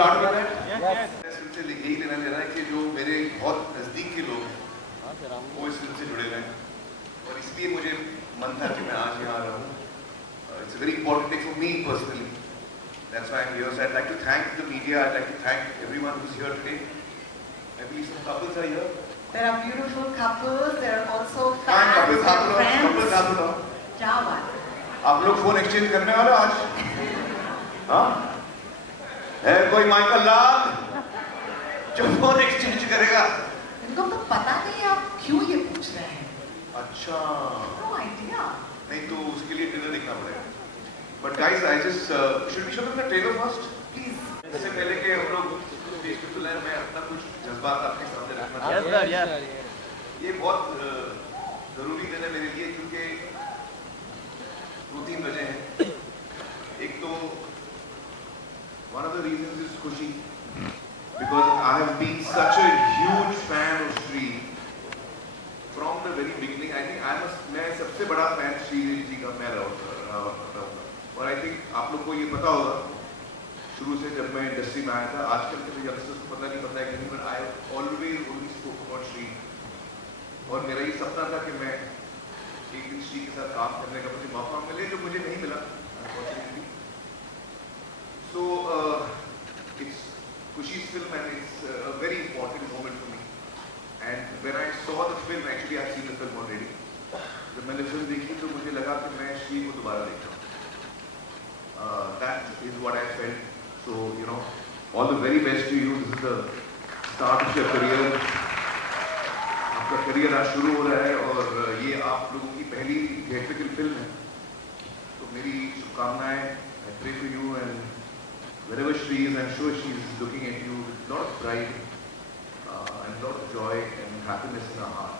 start with that? Yes. इस film से यही लेना चाह रहा है कि जो मेरे बहुत नज़दीक के लोग हैं वो इस फिल्म से जुड़े हुए हैं और इसलिए मुझे मन था कि मैं आज यहाँ आ रहा हूँ. It's a very important day for me personally. That's why I'm here. So I'd like to thank the media. I'd like to thank everyone who's here today. I believe some couples are here. There are beautiful couples. There are also Fine fans couples and friends. couples हाथ उठाओ. क्या बात? आप लोग phone exchange करने वाले आज? हाँ? है कोई माइकल लाल जो फोन एक्सचेंज करेगा? इनको तो पता नहीं आप क्यों ये पूछ रहे हैं. अच्छा. No idea. नहीं तो उसके लिए ट्रेलर देखना पड़ेगा. But guys, I just should we show them the trailer first, please? इससे पहले कि हम लोग स्टेज पे तो लाए, मैं अपना कुछ जज्बात आपके सामने रखना चाहता हूँ. Yes. ये बहुत जरूरी दिन है मेरे लिए क्योंकि 2-3 वजह हैं. एक तो one of the reasons is खुशी, because I have been such a huge fan of Shri from the very beginning. I think मैं सबसे बड़ा फैन श्रीदेवी जी का मैं रहा हूँ. और I think आप लोग को ये पता होगा शुरू से जब मैं इंडस्ट्री में आया था. आजकल के यंगस्टर्स को पता नहीं है कि नहीं, but I always only spoke about Shri. और मेरा ये सपना था कि मैं एक दिन श्री के साथ काम करने का मुझे मौका मिले, जो मुझे नहीं मिला unfortunately. So it's Khushi's film and it's a very important moment for me. And when I saw the film, actually I've seen the film already. जब मैंने फिल्म देखी तो मुझे लगा कि मैं श्री को दोबारा देखता हूँ. That is what I felt. So you know, all the very best to you. This is the start of your career. आपका करियर आज शुरू हो रहा है और ये आप लोगों की पहली थिएट्रिकल फिल्म है. तो मेरी शुभकामनाएं. I pray for you and wherever Shri is, I'm sure she is looking at you with a lot of pride and a lot of joy and happiness in her heart.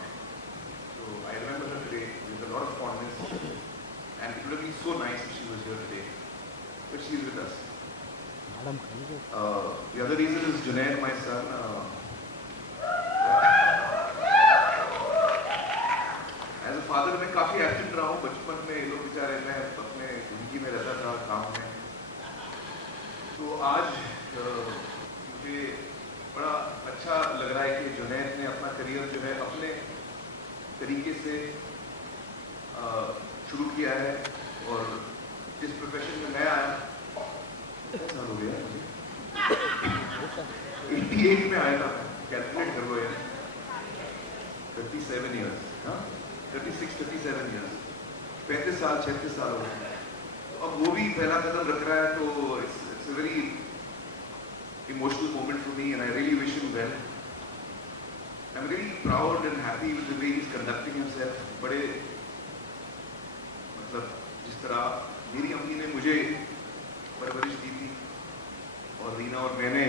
So I remember her today with a lot of fondness, and it would have been so nice if she was here today. But she is with us. The other reason is Junaid, my son. As a father, मैं काफी active रहा हूँ. बचपन में ये लोग बेचारे, मैं अपने जिंदगी में रहता था काम में. तो आज मुझे बड़ा अच्छा लग रहा है कि जुनैद ने अपना करियर जो है अपने तरीके से शुरू किया है. और जिस प्रोफेशन में मैं आया, कितना साल हो गया मुझे? 88 में आया था. कैलकुलेट कर लो यार. 37 years, हाँ? 36-37 years. 35 साल 36 साल हो गए. अब वो भी पहला कदम रख रहा है, तो it's a very emotional moment for me and I really wish him well. I'm really proud and happy with the way he's conducting himself. बड़े मतलब जिस तरह मेरी अम्मी ने मुझे परवरिश दी थी और रीना और मैंने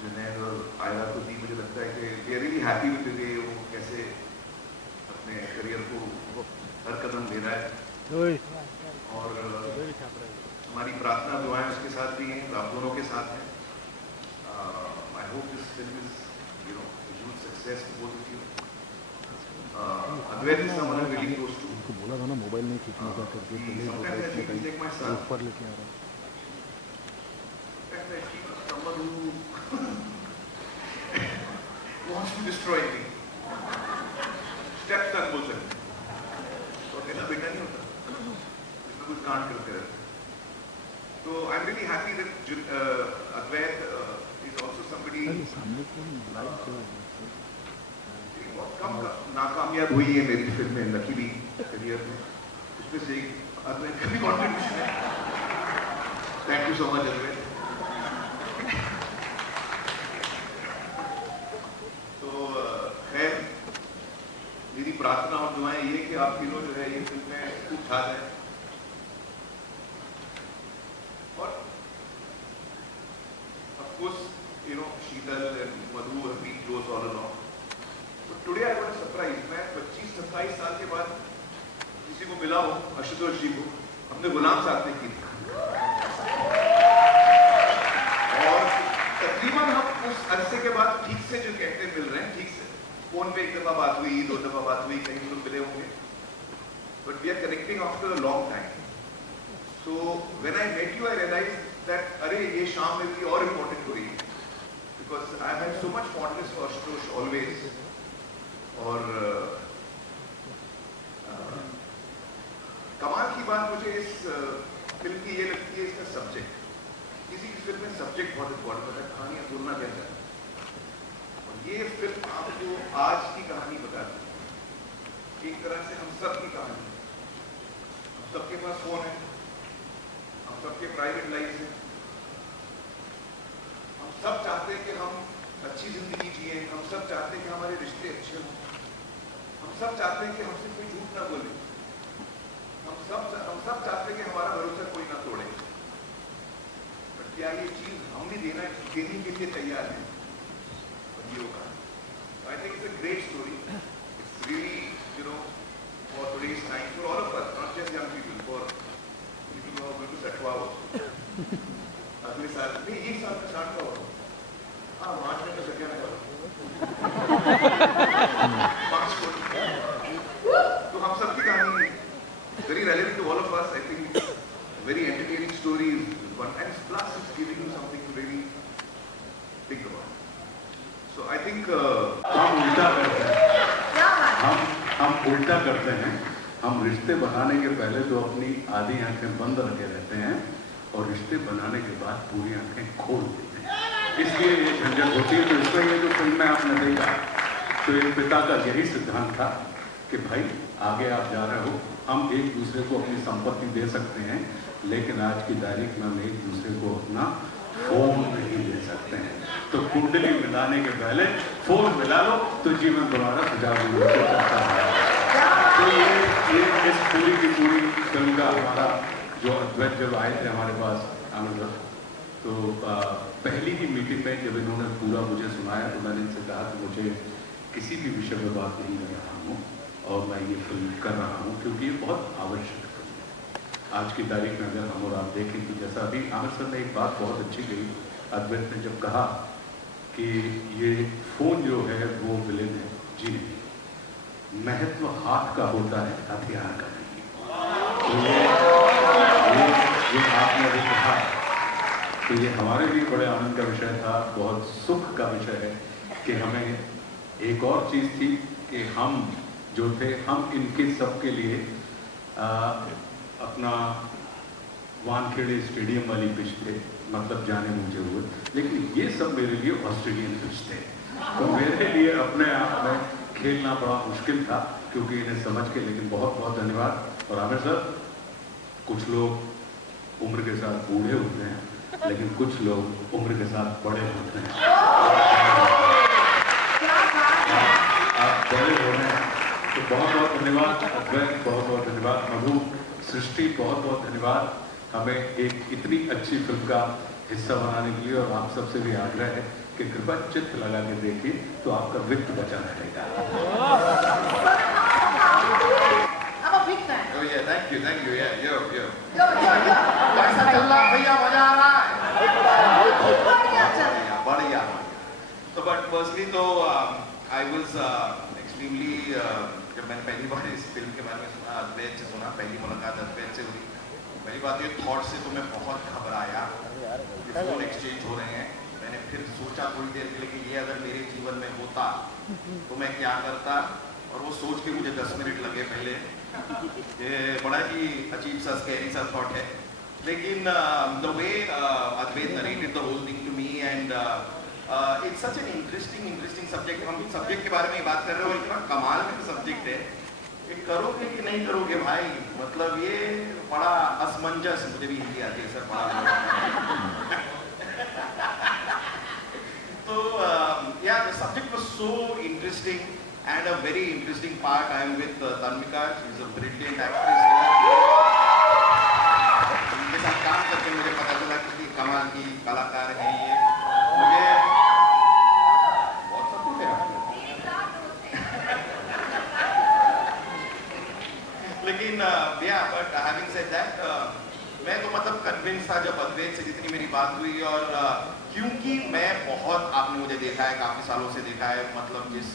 जुनैद और आयरा को दी, मुझे लगता है कि they are really happy with the way वो कैसे अपने करियर को हर कदम ले रहा है. और हमारी प्रार्थना दुआएं उसके साथ भी हैं, आप दोनों के साथ हैं. I hope this film is, you know, a huge success for both of you. Advait is someone I'm really close to. उनको बोला था ना मोबाइल नहीं खींचने का करके, Sometimes I think he's like my son. ऊपर लेके आ रहा. Sometimes I feel someone who wants to destroy me. Stepson बोल सकते. तो अकेला बेटा नहीं होता, इसमें कुछ कांड करते रहते. So I'm really happy that Advait is also somebody बहुत कम नाकामयाब हुई है मेरी फिल्म में, लकीली करियर में. उसमें से एक Advait का भी कॉन्ट्रीब्यूशन है. Thank you so much Advait. तो खैर मेरी प्रार्थना और दुआएं ये कि आप तीनों जो है ये फिल्म में खूब छा जाए. और of course, you know, Sheetal and Madhu have been close all along. But today I got a surprise. मैं 25-27 साल के बाद किसी को मिला हूँ, आशुतोष जी को. हमने गुलाम साथ में की थी. और तकरीबन हम उस अरसे के बाद ठीक से जो कहते मिल रहे हैं, ठीक से फोन पे 1 दफा बात हुई, 2 दफा बात हुई, कहीं लोग मिले होंगे. But we are connecting after a long time. So when I met you, I realized that अरे ये शाम में भी और इम्पोर्टेंट हो रही है, because I have so much fondness for Ashutosh always. और कमाल की बात मुझे इस फिल्म की ये लगती है, इसका सब्जेक्ट। किसी की फिल्म में सब्जेक्ट बहुत इम्पोर्टेंट होता है, कहानियां बोलना कैसा है। और ये फिल्म आपको आज की कहानी बताती है, एक तरह से हम सब की कहानी। हम सबके पास फोन है, हम सबके प्राइवेट लाइफ है, हम सब चाहते हैं कि हम अच्छी जिंदगी जिए, हम सब चाहते हैं कि हमारे रिश्ते अच्छे हों, हम सब चाहते हैं कि हमसे कोई झूठ ना बोले, हम सब चाहते हैं कि हमारा भरोसा कोई ना तोड़े। पर क्या ये चीज हम भी देने के लिए तैयार हैं? और ये होगा। I think it's a great story. It's really for today's time, for all of us, not just young people, for people who are going to Satwa also. अगले साल नहीं, एक साल का स्टार्ट हुआ। हाँ, मार्च में तो सत्या नहीं हुआ। मार्च को तो हम सबकी कहानी very relevant to all of us. I think very entertaining story is one, and plus it's giving you something to really think about. So I think हम उल्टा करते हैं, हम उल्टा करते हैं। हम रिश्ते बनाने के पहले तो अपनी आधी आंखें बंद रखे रहते हैं और रिश्ते बनाने के बाद पूरी आंखें खोल देते हैं, इसलिए ये झंझट होती है। तो इसमें ये जो फिल्म में आपने देखा, तो एक पिता का यही सिद्धांत था कि भाई आगे आप जा रहे हो, हम एक दूसरे को अपनी संपत्ति दे सकते हैं, लेकिन आज की तारीख में हम एक दूसरे को अपना फोन नहीं दे सकते हैं। तो कुंडली मिलाने के पहले फोन मिला लो तो जीवन तुम्हारा सुचारू रूप से चलता है। तो ये इस पूरी की पूरी फिल्म का हमारा जो अद्वैत जब आए थे हमारे पास आनंद, तो पहली ही मीटिंग में जब इन्होंने पूरा मुझे सुनाया तो मैंने इनसे कहा कि मुझे किसी भी विषय में बात नहीं कर रहा हूँ और मैं ये फिल्म कर रहा हूँ क्योंकि ये बहुत आवश्यक फिल्म है। आज की तारीख में अगर हम और आप देखें तो जैसा अभी आमिर सर ने एक बात बहुत अच्छी कही, अद्वैत ने जब कहा कि ये फोन जो है वो विलेन है, जी नहीं, महत्व हाथ का होता है, हथियार का नहीं। तो ये आपने अभी कहा, तो ये हमारे लिए बड़े आनंद का विषय था, बहुत सुख का विषय है कि हमें एक और चीज़ थी कि हम जो थे, हम इनके सबके लिए अपना वानखेड़े स्टेडियम वाली पिच पे मतलब जाने मुझे हुए, लेकिन ये सब मेरे लिए ऑस्ट्रेलियन पिच थे। तो मेरे लिए अपने आप में खेलना बड़ा मुश्किल था क्योंकि इन्हें समझ के, लेकिन बहुत बहुत धन्यवाद। और आमिर सर, कुछ लोग उम्र के साथ बूढ़े होते हैं लेकिन कुछ लोग उम्र के साथ बड़े होते हैं। आप बड़े हो रहे हैं तो बहुत बहुत धन्यवाद अद्वैत, बहुत बहुत धन्यवाद मधु, सृष्टि, बहुत बहुत धन्यवाद हमें एक इतनी अच्छी फिल्म का हिस्सा बनाने के लिए। और आप सबसे भी आग्रह है कि कृपया चित्त लगा के देखिए तो आपका वित्त बचा रहेगा। I'm a big fan. oh yeah, thank you, yeah, yo. कैसा चल रहा है भैया, मजा आ रहा है? बढ़िया। So but firstly तो I was extremely जब मैंने पहली बार इस फिल्म के बारे में सुना, अद्वैत से सुना, पहली मुलाकात अद्वैत से हुई। पहली बात ये थॉट से तो मैं बहुत घबराया, फोन एक्सचेंज हो रहे हैं। मैंने फिर सोचा थोड़ी देर के लिए कि ये अगर मेरे जीवन में होता तो मैं क्या करता, और वो सोच के मुझे 10 मिनट लगे पहले। ये बड़ा ही अजीब सा स्कैरी सा थॉट है, लेकिन the way Advait narrated the whole thing to me and it's such an interesting subject. हम सब्जेक्ट के बारे में बात कर रहे हो, इतना कमाल का सब्जेक्ट है, ये करोगे कि नहीं करोगे भाई, मतलब ये बड़ा असमंजस, मुझे भी हिंदी आती है सर बड़ा। तो yeah, the subject was so interesting and a very interesting part. I am with Tanmika, she is a brilliant actress. उनके साथ काम करके मुझे पता चला कि कमाल की कलाकार है ये, मुझे बहुत सपोर्ट है आपको। लेकिन yeah, but having said that, मैं तो मतलब कन्विंस था जब अद्वैत से जितनी मेरी बात हुई, और क्योंकि मैं बहुत, आपने मुझे देखा है, काफ़ी सालों से देखा है, मतलब जिस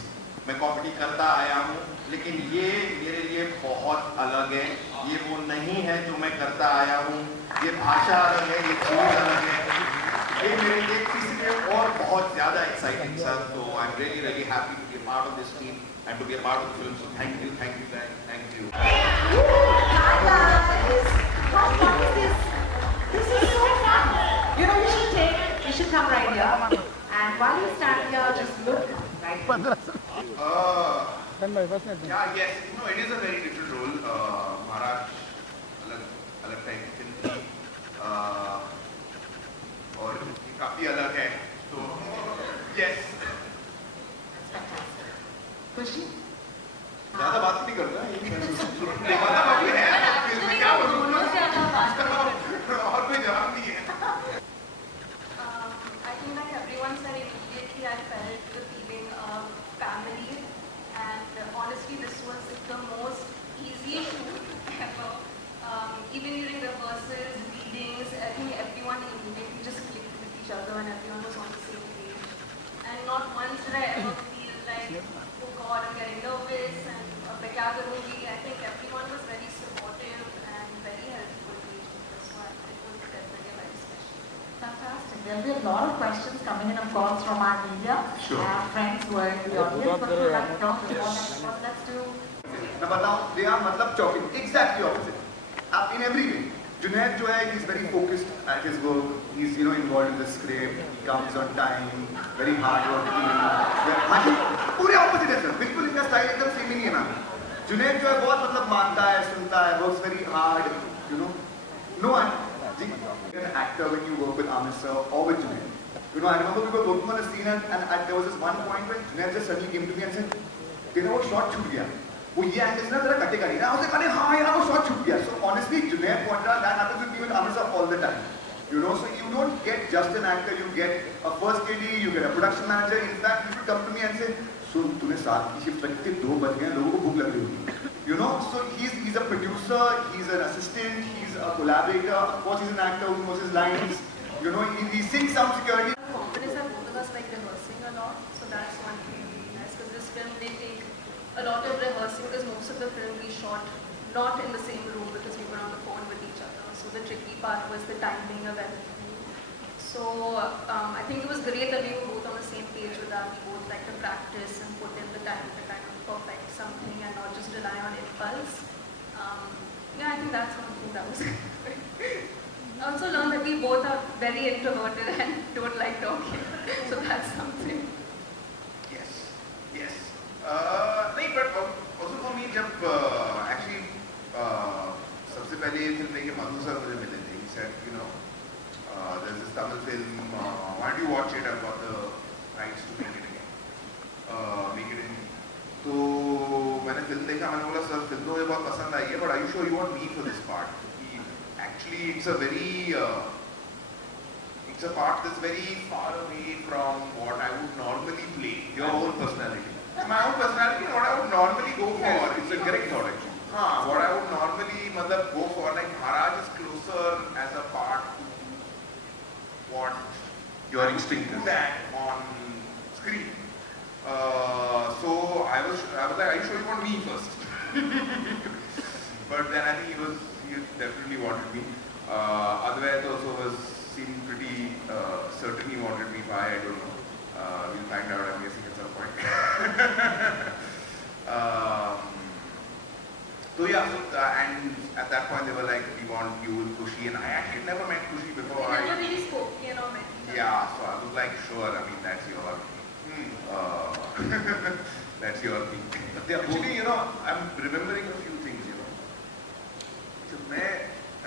मैं कॉमेडी करता आया हूँ, लेकिन ये मेरे लिए बहुत अलग है। ये वो नहीं है जो मैं करता आया हूँ। ये भाषा अलग है, ये चीज अलग है। ये मेरे लिए इसलिए और बहुत ज्यादा एक्साइटिंग सर। तो I am really really happy to be a part of this team and to be a part of the film. So thank you guys, thank you. Hi guys! How fun is this? This is so fun! You know, you should come right here. And while you stand here, just look right here. Yeah, yes, you know, it is a very different role. महाराज अलग type की film थी और ये काफी अलग है। तो yes, खुशी? ज्यादा बात नहीं करना, ये वाला बाकी है। इसमें क्या बोलूं? और कोई जवाब नहीं है। I think like everyone said, immediately I felt the feeling of family, and honestly this was the most easy shoot ever. Even during rehearsals, readings, I think everyone immediately just clicked with each other and everyone was on the same page. And not once did I ever feel like, oh God, I'm getting nervous and अब मैं क्या करूँगी? I think everyone was very supportive and very helpful to each other. So it was definitely very special. Fantastic. There'll be a lot of questions coming in, of course, from our media. Sure. Friends who are in the audience. But we'd like to talk to them. Let's do. मैं बताऊं, they are मतलब chopping, exactly opposite. In every way. Junaid जो है, he's very focused at his work. He's involved in the script. He comes on time. Very hard working. हाँ जी, पूरे opposite है sir. बिल्कुल इनका style एकदम same ही नहीं है ना. जुनैद जो है बहुत मतलब मानता है, सुनता है, works very hard. No one. An actor when you work with Amir sir or with Junaid. I remember we were working on a scene and there was this one point when Junaid just suddenly came to me and said, "तेरा वो shot छूट गया. वो ये angle से ना तेरा कटेगा नहीं." I was like, "अरे हाँ यार वो shot छूट गया." So honestly, Junaid pointed out that happens with me with Amir sir all the time. So you don't get just an actor, you get a first KD, you get a production manager. In fact, people come to me and say, "So तूने 7 की shift रखी थी, 2 बज गए, लोगों को भूख लग रही होगी." So he's a producer, he's an assistant, he's a collaborator. Of course, he's an actor who knows his lines. He sings some security. Confidence that both of us like rehearsing a lot, so that's one thing really nice. Because this film they take a lot of rehearsing because most of the film we shot not in the same room because we were on the phone with each other. So the tricky part was the timing of everything. So I think it was great that we were both on the same page with that. We both like to practice and put in the time to kind of perfect something and not just rely on impulse. Yeah, I think that's something that was I also learned that we both are very introverted and don't like talking. So that's something. Yes. नहीं, but also for me जब actually सबसे पहले ये film देखे मधु sir मुझे मिले थे. He said, there's this Tamil film. Why don't you watch it? I've got the rights to make it again. तो मैंने फिल्म देखा, मैंने बोला सर फिल्म तो मुझे बहुत पसंद आई है, but are you sure you want me for this part? Actually, it's a part that's very far away from what I would normally play. Your own personality. My own personality, what I would normally go for. It's a correct thought actually. What I would normally go for, like Maharaj is closer as a part to what your instinct is that on screen. So I was like, are you sure you want me first? But then I think he definitely wanted me. Advait also seemed pretty certain he wanted me. Why, I don't know. We'll find out, I'm guessing, at some point. So yeah, and at that point they were like, we want you with Kushi, and I actually never met Kushi before. We never really spoke, met each other. Yeah, so I was like, sure, I mean, that's your that's your thing. Actually, I'm remembering a few things, जब मैं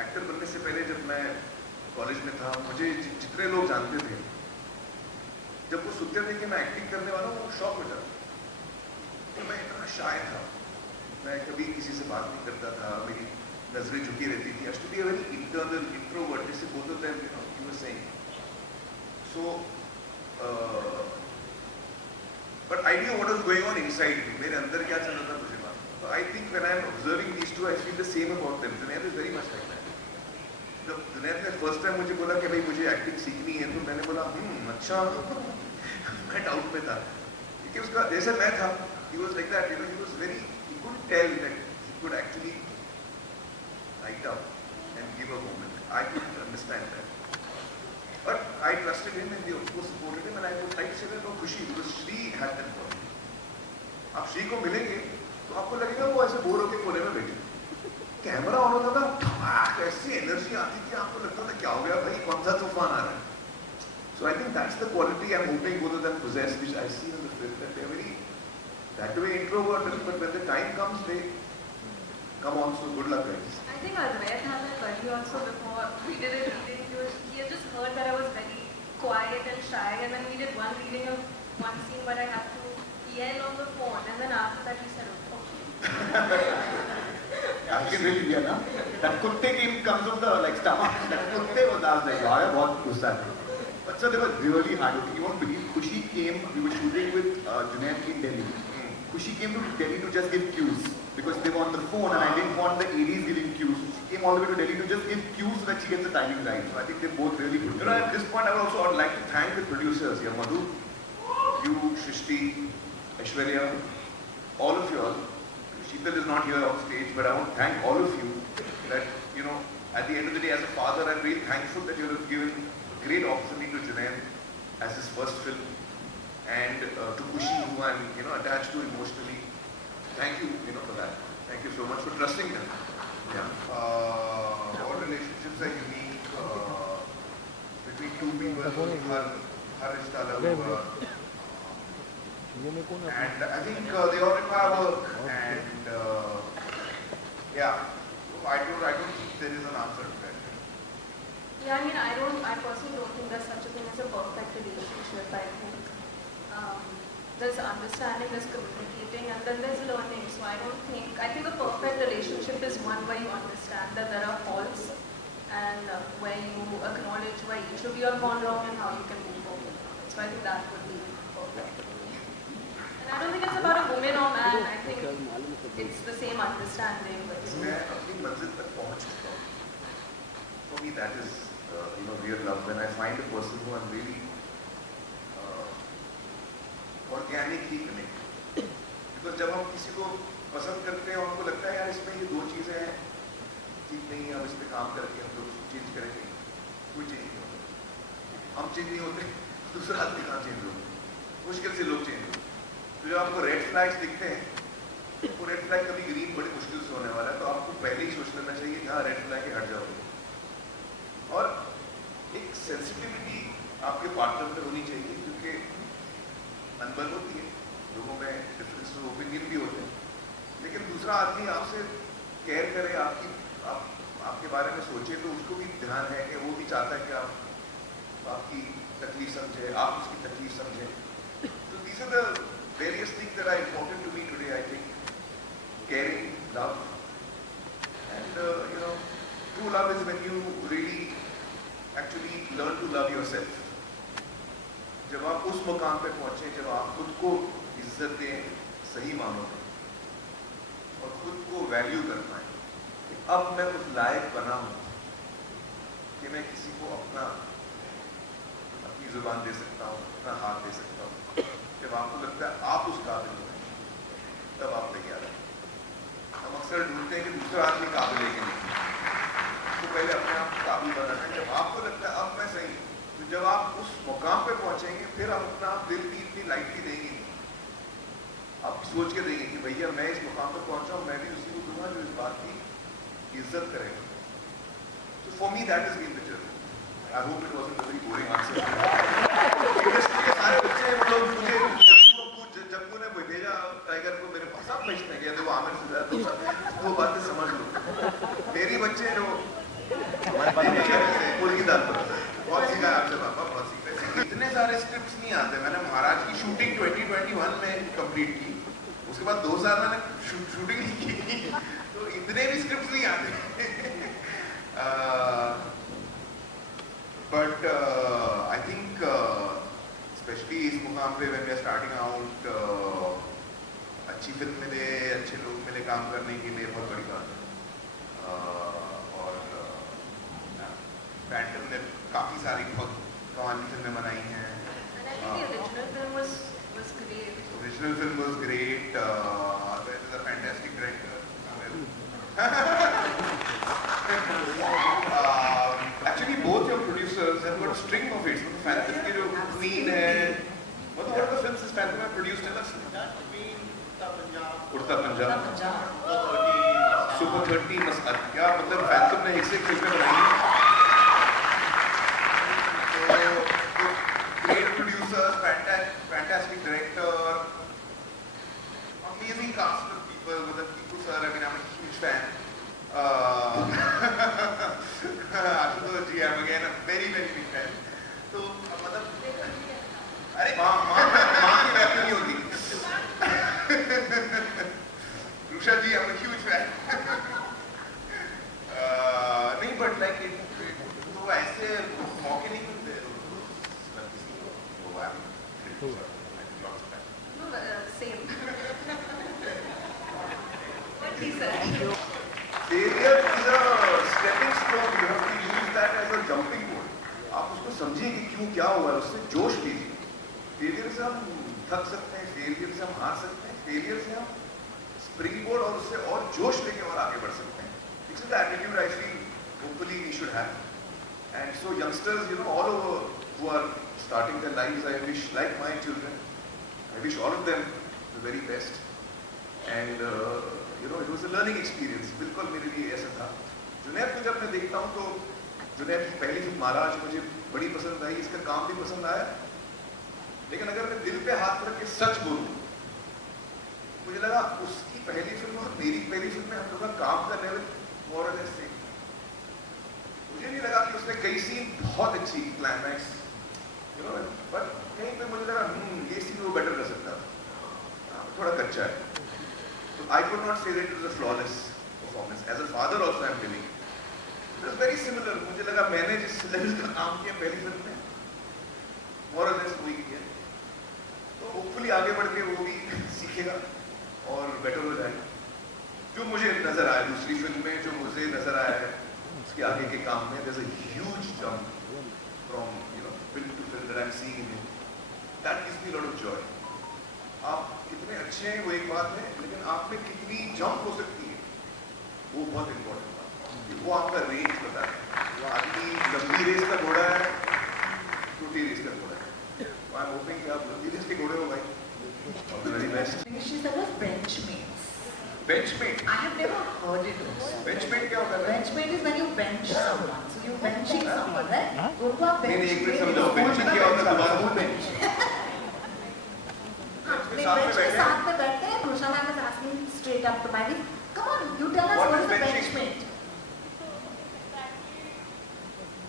actor बनने से पहले जब मैं college में था, मुझे जितने लोग जानते थे, जब वो सुनते थे कि मैं एक्टिंग करने वाला हूँ, वो शॉक हो जाता. तो मैं इतना शाय था, मैं कभी किसी से बात नहीं करता था, मेरी नजरें झुकी रहती थी. I used to be a very internal introvert, जैसे both of them, you were saying. So, but I knew what was going on inside me. मेरे अंदर क्या चल रहा था मुझे मालूम. So I think when I'm observing these two, I feel the same about them. Junaid is very much like that. जब जुनैद ने फर्स्ट टाइम मुझे बोला कि भाई मुझे एक्टिंग सीखनी है, तो मैंने बोला अच्छा. मैं डाउट में था क्योंकि उसका जैसे मैं था he was like that, you know, he was very, he couldn't tell that he could actually light up and give a moment. I couldn't understand that. But I trusted him and we of course supported him, and I would like to say that no Khushi, because Shri had that problem. आप श्री को मिलेंगे तो आपको लगेगा वो ऐसे bore होके कोने में बैठे, कैमरा ऑन होता था, धमाक ऐसी एनर्जी आती थी, आपको लगता था क्या हो गया भाई, कौन सा तूफान आ रहा है. So I think that's the quality I'm hoping both of them possess, which I see in the film, that they're very, that way introverted, but when the time comes, they come on. So good luck, guys. I think I read Hamlet early also before we did a reading. He had just heard that I was very quiet and shy, and then we did one reading of one scene where I had to yell on the phone, and then after that he said, okay. I can really hear ना. That कुत्ते game comes from the like stomach. That कुत्ते was like, यार बहुत गुस्सा है. But so they were really hard. You won't believe, Khushi came. We were shooting with Junaid in Delhi. Khushi came to Delhi to just give cues because they were on the phone, and I didn't want the ADs giving cues. So she came all the way to Delhi to just give cues so that she gets the timing right. So I think they're both really good. You know, at this point, I would like to thank the producers here, Madhu, you, Shrishti, Aishwarya, all of you all. Sheetal is not here on stage, but I want to thank all of you that, you know, at the end of the day, as a father, I'm really thankful that you have given a great opportunity to Junaid as his first film, and to Khushi, who I'm, you know, attached to emotionally. Thank you, you know, for that. Thank you so much for trusting them. Yeah. All relationships are unique between two people. Har rishta alag hoga. And I think they all require work. And yeah, I don't think there is an answer to that. Yeah, I personally don't think there's such a thing as a perfect relationship. I think there's understanding, there's communicating, and then there's learning. So I think a perfect relationship is one where you understand that there are faults, and where you acknowledge where each of you have gone wrong and how you can move forward. So I think that would be perfect. And I don't think it's about a woman or man. I think it's the same understanding. मैं अपनी मंजिल तक पहुंच चुका हूँ. For me, that is, you know, real love. When I find a person who I'm really organically connected. Because जब हम किसी को पसंद करते हैं, हमको लगता है यार इसमें ये दो चीजें हैं, ठीक नहीं, अब इस पे काम करके हम लोग चेंज करेंगे, कोई चेंज नहीं होता. हम चेंज नहीं होते, दूसरा आदमी कहाँ चेंज होगा? मुश्किल से लोग चेंज होते. तो जब आपको रेड फ्लैग्स दिखते हैं, वो रेड फ्लैग कभी ग्रीन बड़ी मुश्किल से होने वाला है, तो आपको पहले ही सोच लेना चाहिए कि हाँ रेड फ्लैग हट जाओगे. और एक सेंसिटिविटी आपके पार्टनर में होनी चाहिए, क्योंकि अनबन होती है, लोगों में डिफरेंस ऑफ ओपिनियन भी होते हैं, लेकिन दूसरा आदमी आपसे केयर करे, आपके बारे में सोचे, तो उसको भी ध्यान है कि वो भी चाहता है कि आप आपकी तकलीफ समझे, आप उसकी तकलीफ समझें. तो these are the various things that are important to me today. I think caring, love, and you know, true love is when you really actually learn to love yourself. जब आप उस मुकाम पे पहुंचे, जब आप खुद को इज्जत दें सही मानों में, और खुद को वैल्यू कर पाए कि अब मैं उस लायक बना हूं कि मैं किसी को अपनी जुबान दे सकता हूं, अपना हाथ दे सकता हूं. जब आपको लगता है आप उस काबिल हो, तब आप तैयार हैं. हम अक्सर ढूंढते हैं कि दूसरा आदमी काबिल है कि नहीं, तो पहले अपने आप को काबिल बनाना है. जब आपको लगता है अब मैं सही, तो जब आप उस मुकाम पे पहुंचेंगे, फिर आप अपना दिल की इतनी लाइटली देंगे, आप सोच के देंगे कि भैया मैं इस मुकाम पे पहुंचा हूं, मैं भी उसी को दूंगा जो इस बात की इज्जत करेगा. So for me that has been the journey. I hope it wasn't a very boring answer. Industry के सारे बच्चे लोग मुझे जब ने भेजा टाइगर को मेरे पास, आप भेजते गए थे वो आमिर से ज्यादा, वो बातें समझ लो. मेरी बच्चे जो मुर्गी दाल पर बहुत सीखा है आपसे पापा, बहुत सीखा. इतने सारे स्क्रिप्ट्स नहीं आते. मैंने महाराज की शूटिंग 2021 में कंप्लीट की, उसके बाद 2 साल मैंने शूटिंग नहीं की, तो इतने भी स्क्रिप्ट्स नहीं आते. But I think especially इस मुकाम पे when we are starting out, अच्छी फिल्म मिले, अच्छे लोग मिले काम करने के लिए, बहुत बड़ी बात है. और पैटर्न ने काफ़ी सारी बहुत कमाल की फिल्में बनाई हैं. And I think the original film was great. Original film was great. Queen है. What are the films this Phantom have produced? Tell us. उड़ता पंजाब. Super 13 क्या मतलब Phantom ने एक से एक फिल्में बनाई हैं. तो great producers, fantastic director, amazing cast of people. मतलब Kiku sir, I mean I'm a huge fan. Ashutosh ji, I'm again a very big fan. तो मतलब अरे माँ की बात नहीं होती. Rusha ji, I'm a huge fan. नहीं but like तो ऐसे मौके नहीं मिलते. No, same. He said. Failure is a stepping stone. You have to use that as a jumping board. आप उसको समझिए कि क्यों क्या हुआ है, उससे जोश लीजिए. फेलियर से हम थक सकते हैं, फेलियर से हम हार सकते हैं, फेलियर से हम स्प्रिंग बोर्ड और उससे और जोश लेके और आगे बढ़ सकते हैं. This is the attitude I feel hopefully we should have. And so youngsters, you know, all over who are starting their lives, I wish, like my children, I wish all of them the very best. And you know, it was a learning experience. बिल्कुल मेरे लिए ऐसा था. जुनैद को जब मैं देखता हूँ तो जुनैद की पहली फिल्म महाराज मुझे बड़ी पसंद आई, इसका काम भी पसंद आया. लेकिन अगर मैं दिल पे हाथ रख के सच बोलूं, मुझे लगा उसकी पहली फिल्म और मेरी पहली फिल्म में हम लोग का काम का लेवल मोर और लेस सेम. मुझे नहीं लगा कि उसने कई सीन बहुत अच्छी क्लाइमैक्स, यू नो, बट कहीं पे मुझे लगा ये सीन वो बेटर कर सकता था, थोड़ा कच्चा है. So I could not say that it was a flawless performance. As a father also I am telling you. It was very similar. मुझे लगा मैंने जिस लेवल का काम किया पहली फिल्म में, more or less वही किया. तो hopefully आगे बढ़ के वो भी सीखेगा और better हो जाएगा. जो मुझे नजर आया दूसरी फिल्म में, जो मुझे नजर आया है उसके आगे के काम में, there's a huge jump from, you know, film to film that I'm seeing in him. That gives me a lot of joy. आप कितने अच्छे हैं वो एक बात है, लेकिन आप में कितनी जंप हो सकती है वो बहुत इम्पोर्टेंट बात है. वो आपका रेंज बताए. आदमी लंबी रेस का घोड़ा है, छोटी रेस का घोड़ा है. आई एम होपिंग कि आप लंबी रेस के घोड़े हो भाई. All the very best. She said was benchmates. Benchmate. I have never heard it also. Benchmate क्या होता है? Benchmate is when you bench someone. So you benching someone, right? Don't you have नहीं एक minute benchmate? समझाओ benching क्या होता है दोबारा. हाँ, नहीं bench के साथ में बैठते हैं. Rusha ma'am is asking straight up to my face. Come on, you tell us What what is is a benching? benchmate?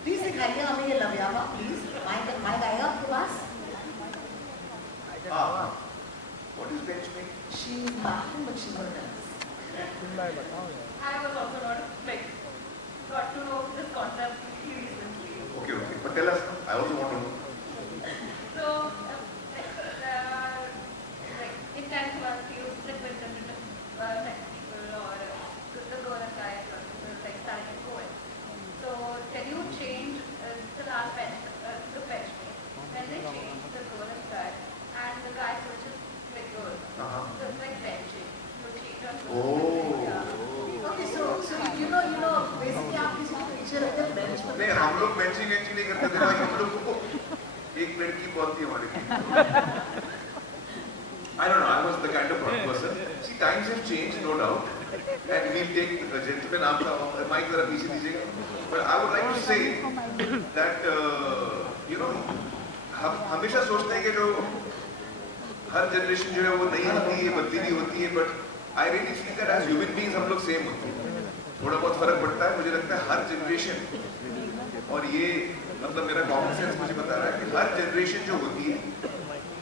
Please सिखाइए हमें ये लव्यावा, please. माइक आएगा आपके पास? हाँ. What is benchmate? She is laughing, but she will tell us. I was also not like got to know this concept recently. Okay. But tell us. I also want to know. So, like in 10th class, you sit with different people or the girl and guy like starting to go in. So, can you change the last bench, the benchmate? When they change the girl and guy, and the guy switches with girl, so it's like benching. You change on Oh. Okay, so you know, basically आप किसी को पीछे रखते हैं bench पर. नहीं हम लोग बेंचिंग नहीं करते थे भाई. हम लोग को एक लड़की बहुत थी हमारे लिए. I don't know. I was the kind of person. See, times have changed, no doubt, and we'll take the gentleman आपका mic जरा पीछे दीजिएगा. But I would like to say that you know, हम हमेशा सोचते हैं कि जो हर जनरेशन जो है वो नई होती है, बदली होती है, but I really feel that as human beings हम लोग सेम होते हैं. थोड़ा बहुत फर्क पड़ता है. मुझे लगता है हर जनरेशन, और ये मतलब मेरा कॉमन सेंस मुझे बता रहा है कि हर जनरेशन जो होती है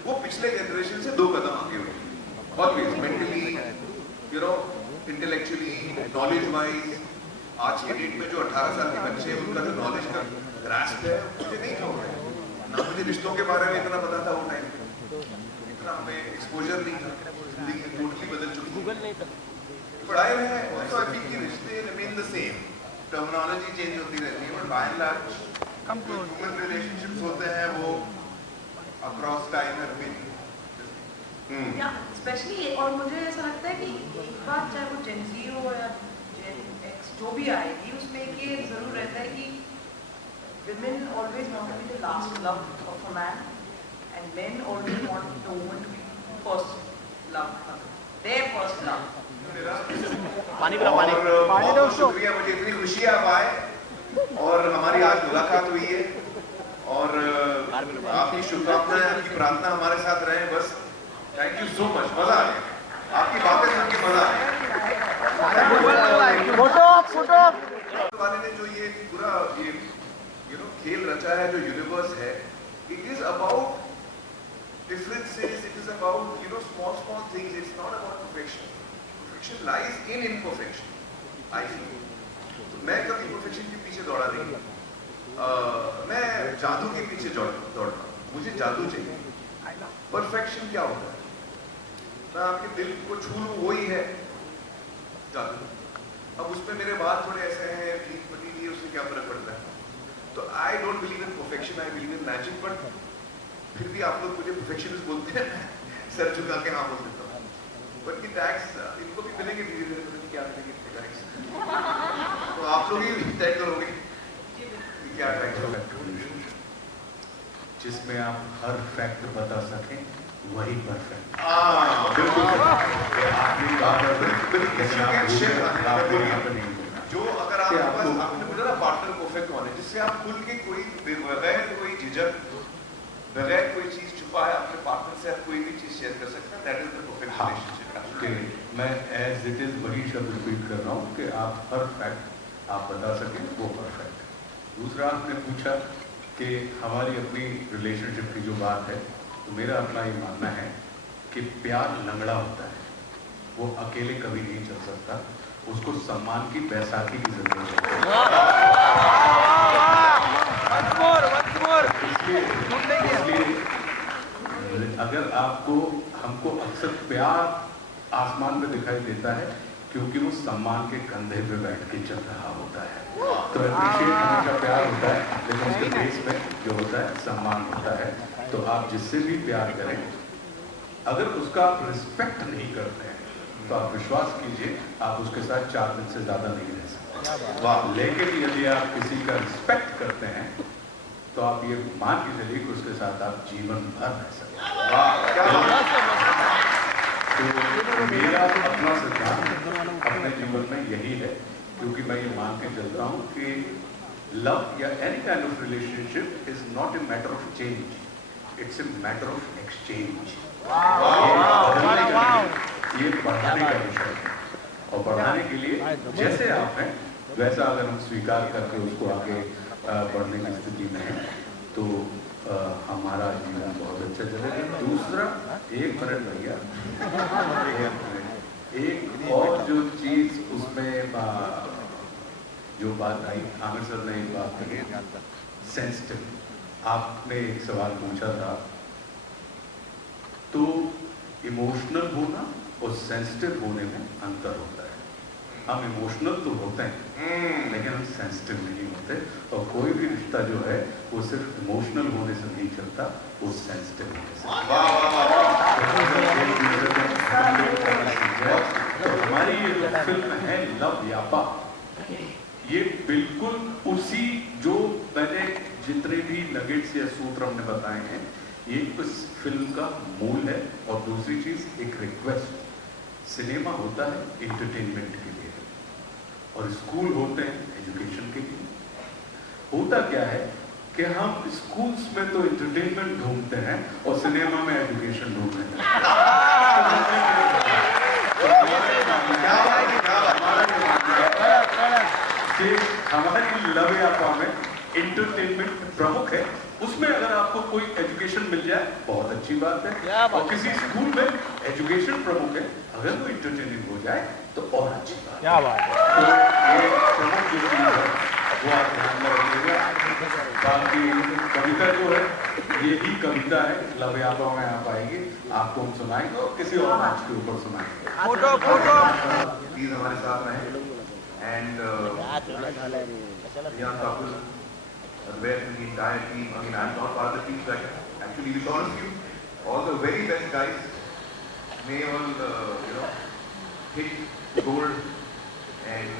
वो पिछले जनरेशन से 2 कदम आगे होती है. Always mentally, you know, intellectually, knowledge wise. आज के डेट में जो 18 साल के बच्चे हैं उनका जो नॉलेज का ग्रास्प है मुझे नहीं था. ना मुझे रिश्तों के बारे में इतना पता था वो टाइम पे. इतना हमें एक्सपोजर नहीं था. जिंदगी टोटली बदल चुकी है. पढ़ाई में also I think कि रिश्ते remain the same. Terminology change होती रहती है, but by and large human relationships होते हैं वो अक्रॉस टाइम हैव बीन. या स्पेशली और मुझे ऐसा लगता है कि एक बात चाहे वो जेन ज़ी हो या जेन एक्स जो भी आएगी उसमें ये जरूर रहता है कि women always want to be the last love of a man men only want the woman to be first love, their first love. पानी पिला पानी। पानी दो उसको। शुक्रिया, मुझे इतनी खुशी आप आए और हमारी आज मुलाकात हुई है और आपकी शुभकामनाएं, आपकी प्रार्थना हमारे साथ रहे बस। थैंक यू सो मच, मजा आ गया आपकी बातें सुन के, मजा आ गया। फोटो वाले ने जो ये पूरा ये खेल रचा है, जो यूनिवर्स है, it is about differences, it is about small things. It's not about perfection. Perfection lies in imperfection, I feel. तो मैं कभी perfection के पीछे दौड़ा नहीं, मैं जादू के पीछे दौड़ता हूँ। मुझे जादू चाहिए। Perfection क्या होता है? मैं आपके दिल को छू लूँ, वही है जादू। अब उसमें मेरे बाल थोड़े ऐसे हैं, ठीक पटी नहीं है, उससे क्या फर्क पड़ता है? तो I don't believe in perfection, I believe in magic, but फिर भी आप लोग मुझे परफेक्शनिस्ट बोलते हैं, सर झुका के हाँ बोल देता हूँ। बट की टैक्स इनको भी मिलेंगे धीरे-धीरे, पता नहीं क्या मिलेंगे टैक्स। तो आप लोग ही तय करोगे कि क्या टैक्स होगा। जिसमें आप हर फैक्ट बता सकें, वही परफेक्ट। जो अगर आपने बोला ना पार्टनर परफेक्ट कौन है, जिससे आप खुल के बगैर कोई झिझक, बगैर कोई चीज छुपा है अपने पार्टनर से, आप कोई भी चीज शेयर कर सकते हैं। That is the perfect relationship. मैं एज इट इज वही शब्द रिपीट कर रहा हूँ कि आप हर फैक्ट आप बता सकें, वो परफेक्ट है। दूसरा आपने पूछा कि हमारी अपनी रिलेशनशिप की जो बात है, तो मेरा अपना ये मानना है कि प्यार लंगड़ा होता है, वो अकेले कभी नहीं चल सकता, उसको सम्मान की बैसाखी की जरूरत है। इसलिए अगर हमको अक्सर प्यार आसमान पे दिखाई देता है, क्योंकि वो सम्मान के कंधे पे बैठ के चल रहा होता है। तो अप्रिशिएट हमेशा प्यार होता है, लेकिन उसके बेस में जो होता है सम्मान होता है। तो आप जिससे भी प्यार करें, अगर उसका आप रिस्पेक्ट नहीं करते हैं, तो आप विश्वास कीजिए आप उसके साथ 4 दिन से ज्यादा नहीं रह सकते। लेकिन यदि आप किसी का रिस्पेक्ट करते हैं, तो आप ये मान के चलिए कि उसके साथ आप जीवन भर रह सकते हैं। तो मेरा अपना सिद्धांत अपने जीवन में यही है, क्योंकि मैं ये मान के चलता हूँ कि लव या any kind of relationship is not a matter of change, it's a matter of exchange. ये बढ़ाने का विषय है, और बढ़ाने के लिए जैसे आप हैं वैसा अगर हम स्वीकार करके उसको आगे बढ़ने की स्थिति में है, तो हमारा जीवन बहुत अच्छा चलेगा। दूसरा, 1 मिनट भैया, एक और जो चीज उसमें जो बात आई, आमिर सर ने एक बात कही, सेंसिटिव। आपने एक सवाल पूछा था, तो इमोशनल होना और सेंसिटिव होने में अंतर होता है। हम इमोशनल तो होते हैं, लेकिन हम सेंसिटिव नहीं होते, और कोई भी रिश्ता जो है वो सिर्फ इमोशनल होने से नहीं चलता, वो सेंसिटिव होने से। तो हमारी ये जो फिल्म है लव व्यापा, ये बिल्कुल उसी जो मैंने जितने भी नगेट्स या सूत्र हमने बताए हैं, ये इस फिल्म का मूल है। और दूसरी चीज, एक रिक्वेस्ट, सिनेमा होता है एंटरटेनमेंट के लिए, और स्कूल होते हैं एजुकेशन के लिए। होता क्या है कि हम स्कूल्स में तो एंटरटेनमेंट ढूंढते हैं और सिनेमा में एजुकेशन ढूंढते हैं। हमारी लव यात्रा में एंटरटेनमेंट प्रमुख है, उसमें अगर आपको कोई एजुकेशन मिल जाए बहुत अच्छी बात है, और किसी स्कूल में एजुकेशन प्रमुख है, अगर वो एंटरटेनिंग हो जाए तो और अच्छी बात है। क्या बात है। तो ये प्रमुख जो चीज है वो आप ध्यान में रखिएगा। बाकी कविता जो है, ये ही कविता है, लव यात्रा में आप आएगी, आपको हम सुनाएंगे और किसी और मंच के ऊपर सुनाएंगे। फोटो प्लीज हमारे साथ रहें। And where the entire team, I mean, I'm not part of the team, but actually wish all of you all the very best, guys. May all, hit gold and